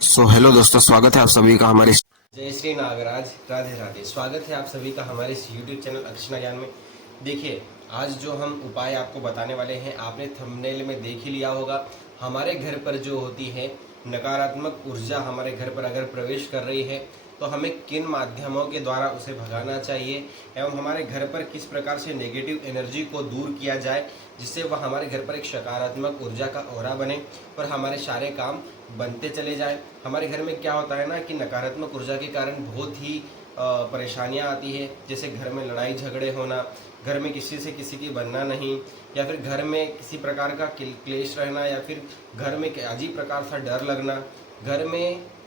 Hello दोस्तों, स्वागत है आप सभी का हमारे। जय श्री नागराज, राधे राधे। स्वागत है आप सभी का हमारे इस यूट्यूब चैनल अर्चना ज्ञान में। देखिए, आज जो हम उपाय आपको बताने वाले हैं, आपने थंबनेल में देख ही लिया होगा। हमारे घर पर जो होती है नकारात्मक ऊर्जा, हमारे घर पर अगर प्रवेश कर रही है तो हमें किन माध्यमों के द्वारा उसे भगाना चाहिए एवं हमारे घर पर किस प्रकार से नेगेटिव एनर्जी को दूर किया जाए, जिससे वह हमारे घर पर एक सकारात्मक ऊर्जा का ऑरा बने और हमारे सारे काम बनते चले जाएं। हमारे घर में क्या होता है ना कि नकारात्मक ऊर्जा के कारण बहुत ही परेशानियां आती है, जैसे घर में लड़ाई झगड़े होना, घर में किसी से किसी की बनना नहीं, या फिर घर में किसी प्रकार का क्लेश रहना, या फिर घर में अजीब प्रकार सा डर लगना, घर में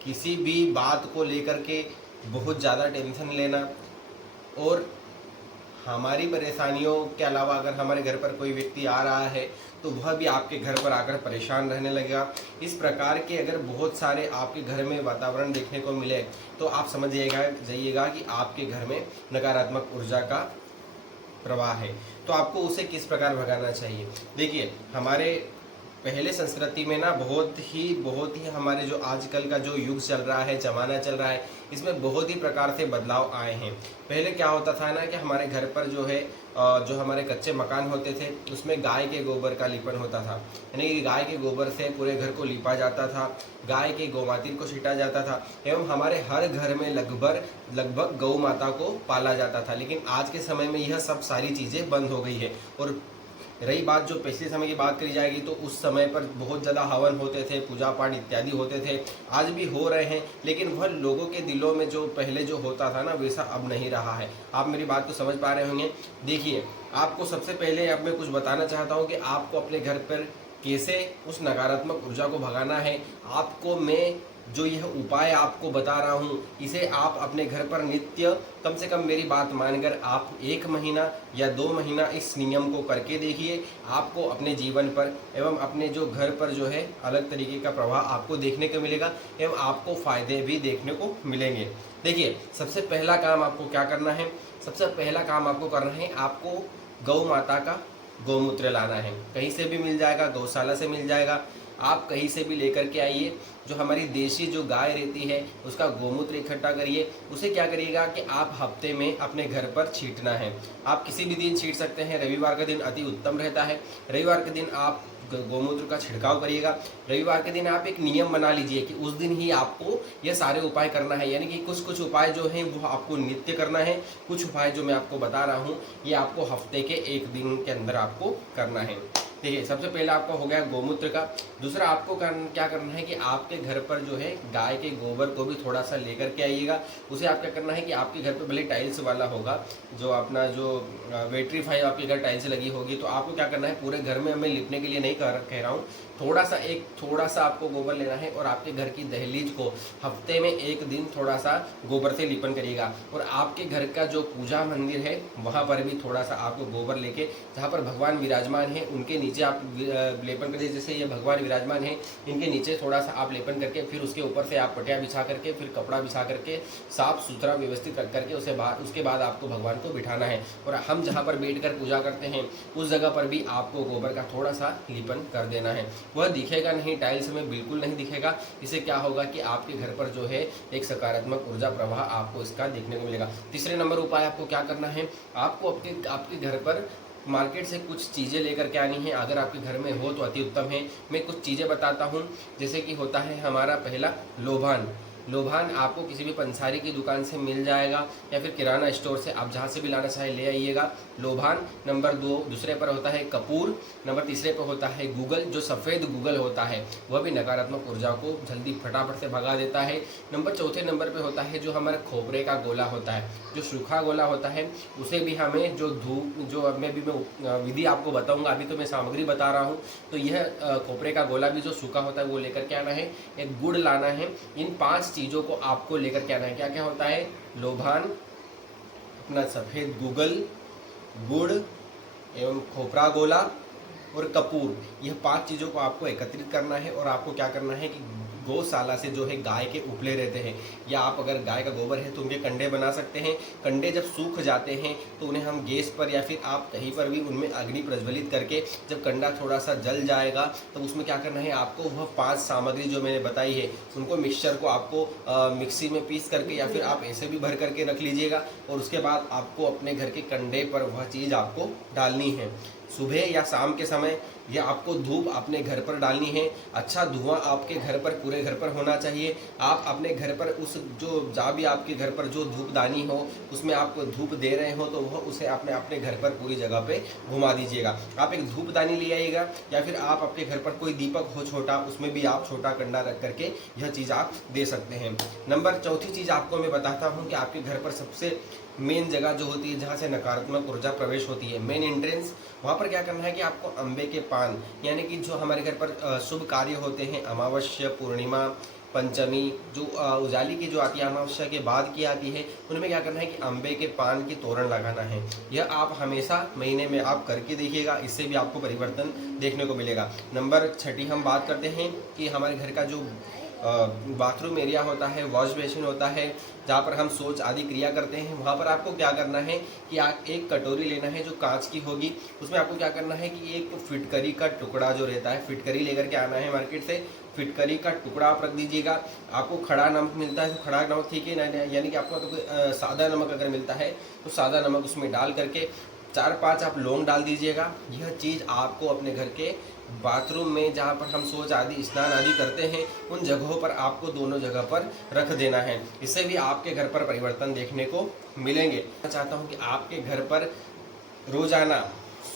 किसी भी बात को लेकर के बहुत ज़्यादा टेंशन लेना, और हमारी परेशानियों के अलावा अगर हमारे घर पर कोई व्यक्ति आ रहा है तो वह भी आपके घर पर आकर परेशान रहने लगेगा। इस प्रकार के अगर बहुत सारे आपके घर में वातावरण देखने को मिले तो आप समझ जाइएगा कि आपके घर में नकारात्मक ऊर्जा का प्रवाह है। तो आपको उसे किस प्रकार भगाना चाहिए। देखिए, हमारे पहले संस्कृति में ना बहुत ही हमारे जो आजकल का जो युग चल रहा है, जमाना चल रहा है, इसमें बहुत ही प्रकार से बदलाव आए हैं। पहले क्या होता था ना कि हमारे घर पर जो है जो हमारे कच्चे मकान होते थे उसमें गाय के गोबर का लिपन होता था, यानी कि गाय के गोबर से पूरे घर को लिपा जाता था, गाय के गौमातिर को छीटा जाता था एवं हमारे हर घर में लगभग लगभग गौ माता को पाला जाता था। लेकिन आज के समय में यह सब सारी चीज़ें बंद हो गई है। और रही बात जो पिछले समय की बात करी जाएगी तो उस समय पर बहुत ज़्यादा हवन होते थे, पूजा पाठ इत्यादि होते थे, आज भी हो रहे हैं, लेकिन वह लोगों के दिलों में जो पहले जो होता था ना वैसा अब नहीं रहा है। आप मेरी बात को समझ पा रहे होंगे। देखिए, आपको सबसे पहले अब मैं कुछ बताना चाहता हूँ कि आपको अपने घर पर कैसे उस नकारात्मक ऊर्जा को भगाना है। आपको मैं जो यह उपाय आपको बता रहा हूँ इसे आप अपने घर पर नित्य कम से कम मेरी बात मानकर आप 1 महीना या 2 महीना इस नियम को करके देखिए। आपको अपने जीवन पर एवं अपने जो घर पर जो है अलग तरीके का प्रभाव आपको देखने को मिलेगा एवं आपको फायदे भी देखने को मिलेंगे। देखिए, सबसे पहला काम आपको क्या करना है। सबसे पहला काम आपको करना है, आपको गौ माता का गौमूत्र लाना है। कहीं से भी मिल जाएगा, गौशाला से मिल जाएगा, आप कहीं से भी लेकर के आइए। जो हमारी देशी जो गाय रहती है उसका गौमूत्र इकट्ठा करिए। उसे क्या करिएगा कि आप हफ्ते में अपने घर पर छींटना है। आप किसी भी दिन छींट सकते हैं, रविवार का दिन अति उत्तम रहता है। रविवार के दिन आप गौमूत्र का छिड़काव करिएगा। रविवार के दिन आप एक नियम बना लीजिए कि उस दिन ही आपको ये सारे उपाय करना है, यानी कि कुछ कुछ उपाय जो हैं वो आपको नित्य करना है। कुछ उपाय जो मैं आपको बता रहा हूँ ये आपको हफ्ते के 1 दिन के अंदर आपको करना है। देखिए, सबसे पहले आपका हो गया गौमूत्र का। दूसरा आपको क्या करना है कि आपके घर पर जो है गाय के गोबर को भी थोड़ा सा लेकर के आइएगा। उसे आप क्या करना है कि आपके घर पर भले टाइल्स वाला होगा, जो अपना जो वेट्रीफाई आपके घर टाइल्स लगी होगी, तो आपको क्या करना है पूरे घर में, मैं लिपने के लिए नहीं कह रहा हूँ, थोड़ा सा आपको गोबर लेना है और आपके घर की दहलीज को हफ्ते में 1 दिन थोड़ा सा गोबर से लिपन करिएगा। और आपके घर का जो पूजा मंदिर है वहाँ पर भी थोड़ा सा आपको गोबर लेके, जहाँ पर भगवान विराजमान है उनके नीचे आप लेपन करिए। जैसे ये भगवान विराजमान है, इनके नीचे थोड़ा सा आप लेपन करके फिर उसके ऊपर से आप पटिया बिछा करके फिर कपड़ा बिछा करके साफ सुथरा व्यवस्थित रख करके उसके बाद आपको भगवान को बिठाना है। और हम जहाँ पर बैठ कर पूजा करते हैं उस जगह पर भी आपको गोबर का थोड़ा सा लिपन कर देना है। वह दिखेगा नहीं, टाइल्स में बिल्कुल नहीं दिखेगा। इससे क्या होगा कि आपके घर पर जो है एक सकारात्मक ऊर्जा प्रवाह आपको इसका देखने को मिलेगा। तीसरे नंबर उपाय आपको क्या करना है, आपको आपके घर पर मार्केट से कुछ चीज़ें लेकर के आनी है। अगर आपके घर में हो तो अति उत्तम है। मैं कुछ चीज़ें बताता हूँ। जैसे कि होता है हमारा पहला लोभान। लोभान आपको किसी भी पंसारी की दुकान से मिल जाएगा या फिर किराना स्टोर से, आप जहाँ से भी लाना चाहे ले आइएगा लोभान। नंबर 2 दूसरे पर होता है कपूर। नंबर तीसरे पर होता है गूगल। जो सफ़ेद गूगल होता है वह भी नकारात्मक ऊर्जा को जल्दी फटाफट से भगा देता है। नंबर चौथे नंबर पर होता है जो हमारा खोपरे का गोला होता है, जो सूखा गोला होता है, उसे भी हमें जो धूप जो अब मैं विधि आपको बताऊंगा, अभी तो मैं सामग्री बता रहा हूँ। तो यह खोपरे का गोला भी जो सूखा होता है वो लेकर के आना है। एक गुड़ लाना है। इन 5 चीज़ों को आपको लेकर के आना है। क्या क्या होता है, लोभान, अपना सफ़ेद गूगल, गुड़ एवं खोपरा गोला और कपूर, यह 5 चीज़ों को आपको एकत्रित करना है। और आपको क्या करना है कि गौशाला से जो है गाय के उपले रहते हैं, या आप अगर गाय का गोबर है तो उनके कंडे बना सकते हैं। कंडे जब सूख जाते हैं तो उन्हें हम गैस पर या फिर आप कहीं पर भी उनमें अग्नि प्रज्वलित करके जब कंडा थोड़ा सा जल जाएगा तो उसमें क्या करना है आपको, वह 5 सामग्री जो मैंने बताई है उनको मिक्सचर को आपको मिक्सी में पीस करके या फिर आप ऐसे भी भर करके रख लीजिएगा। और उसके बाद आपको अपने घर के कंडे पर वह चीज़ आपको डालनी है। सुबह या शाम के समय या आपको धूप अपने घर पर डालनी है। अच्छा धुआं आपके घर पर, पूरे घर पर होना चाहिए। आप अपने घर पर उस जो जहाँ भी आपके घर पर जो धूपदानी हो उसमें आप धूप दे रहे हो तो वह उसे अपने घर पर पूरी जगह पे घुमा दीजिएगा। आप एक धूपदानी ले आइएगा या फिर आप आपके घर पर कोई दीपक हो छोटा, उसमें भी आप छोटा कंडा रख करके यह चीज़ आप दे सकते हैं। नंबर चौथी चीज़ आपको मैं बताता हूँ कि आपके घर पर सबसे मेन जगह जो होती है जहाँ से नकारात्मक ऊर्जा प्रवेश होती है, मेन एंट्रेंस, वहाँ पर क्या करना है कि आपको अम्बे के पान, यानी कि जो हमारे घर पर शुभ कार्य होते हैं, अमावस्या, पूर्णिमा, पंचमी, जो उजाली की जो आती है अमावस्या के बाद की आती है, उनमें क्या करना है कि अम्बे के पान की तोरण लगाना है। यह आप हमेशा महीने में आप करके देखिएगा, इससे भी आपको परिवर्तन देखने को मिलेगा। नंबर 6 हम बात करते हैं कि हमारे घर का जो बाथरूम एरिया होता है, वॉश बेसिन होता है, जहाँ पर हम शौच आदि क्रिया करते हैं, वहाँ पर आपको क्या करना है कि आप एक कटोरी लेना है जो कांच की होगी। उसमें आपको क्या करना है कि एक फिटकरी का टुकड़ा जो रहता है, फिटकरी लेकर के आना है मार्केट से। फिटकरी का टुकड़ा आप रख दीजिएगा। आपको खड़ा नमक मिलता है तो खड़ा नमक ठीक है, यानी कि आपको तो सादा नमक अगर मिलता है तो सादा नमक उसमें डाल करके 4-5 आप लौंग डाल दीजिएगा। यह चीज़ आपको अपने घर के बाथरूम में जहाँ पर हम शौच आदि, स्नान आदि करते हैं, उन जगहों पर आपको दोनों जगह पर रख देना है। इससे भी आपके घर पर परिवर्तन देखने को मिलेंगे। मैं चाहता हूँ कि आपके घर पर रोजाना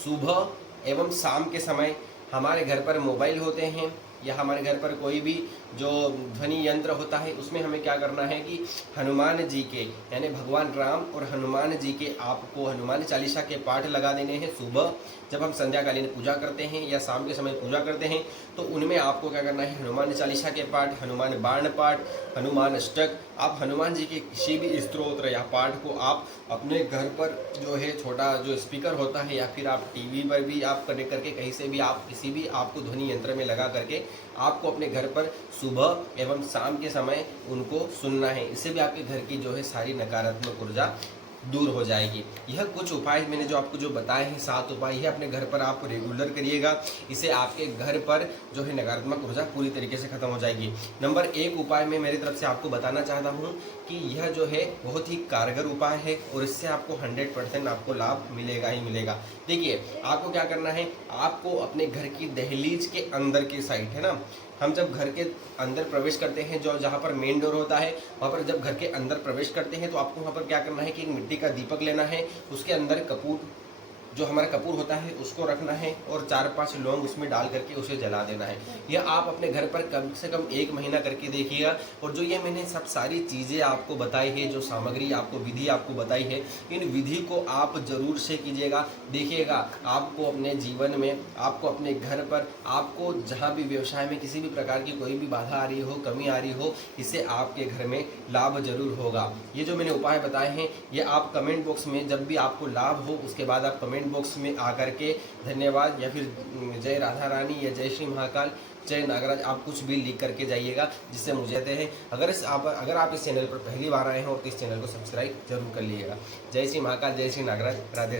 सुबह एवं शाम के समय हमारे घर पर मोबाइल होते हैं या हमारे घर पर कोई भी जो ध्वनि यंत्र होता है, उसमें हमें क्या करना है कि हनुमान जी के, यानी भगवान राम और हनुमान जी के आपको हनुमान चालीसा के पाठ लगा देने हैं। सुबह जब हम संध्याकालीन पूजा करते हैं या शाम के समय पूजा करते हैं तो उनमें आपको क्या करना है, हनुमान चालीसा के पाठ, हनुमान बाण पाठ, हनुमान अष्टक, आप हनुमान जी के किसी भी स्तोत्र या पाठ को आप अपने घर पर जो है छोटा जो स्पीकर होता है या फिर आप टीवी पर भी आप कनेक्ट करके कहीं से भी आप किसी भी आपको ध्वनि यंत्र में लगा करके आपको अपने घर पर सुबह एवं शाम के समय उनको सुनना है। इससे भी आपके घर की जो है सारी नकारात्मक ऊर्जा दूर हो जाएगी। यह कुछ उपाय मैंने जो आपको जो बताए हैं, 7 उपाय है, अपने घर पर आप रेगुलर करिएगा। इससे आपके घर पर जो है नकारात्मक ऊर्जा पूरी तरीके से खत्म हो जाएगी। नंबर 1 उपाय मैं मेरी तरफ से आपको बताना चाहता हूँ कि यह जो है बहुत ही कारगर उपाय है और इससे आपको 100% आपको लाभ मिलेगा ही मिलेगा। देखिए आपको क्या करना है, आपको अपने घर की दहलीज के अंदर की साइड है ना, हम जब घर के अंदर प्रवेश करते हैं, जो जहाँ पर मेन डोर होता है वहाँ पर जब घर के अंदर प्रवेश करते हैं तो आपको वहाँ पर क्या करना है कि एक मिट्टी का दीपक लेना है। उसके अंदर कपूर, जो हमारा कपूर होता है उसको रखना है और 4-5 लौंग उसमें डाल करके उसे जला देना है। यह आप अपने घर पर कम से कम 1 महीना करके देखिएगा। और जो ये मैंने सब सारी चीज़ें आपको बताई है, जो सामग्री आपको, विधि आपको बताई है, इन विधि को आप जरूर से कीजिएगा। देखिएगा आपको अपने जीवन में, आपको अपने घर पर, आपको जहाँ भी व्यवसाय में किसी भी प्रकार की कोई भी बाधा आ रही हो, कमी आ रही हो, इससे आपके घर में लाभ जरूर होगा। ये जो मैंने उपाय बताए हैं ये आप कमेंट बॉक्स में जब भी आपको लाभ हो उसके बाद आप कमेंट बॉक्स में आकर के धन्यवाद या फिर जय राधा रानी या जय श्री महाकाल, जय नागराज, आप कुछ भी लिख करके जाइएगा, जिससे मुझे कहते हैं अगर आप इस चैनल पर पहली बार आए हैं और तो इस चैनल को सब्सक्राइब जरूर कर लीजिएगा। जय श्री महाकाल, जय श्री नागराज, राधे।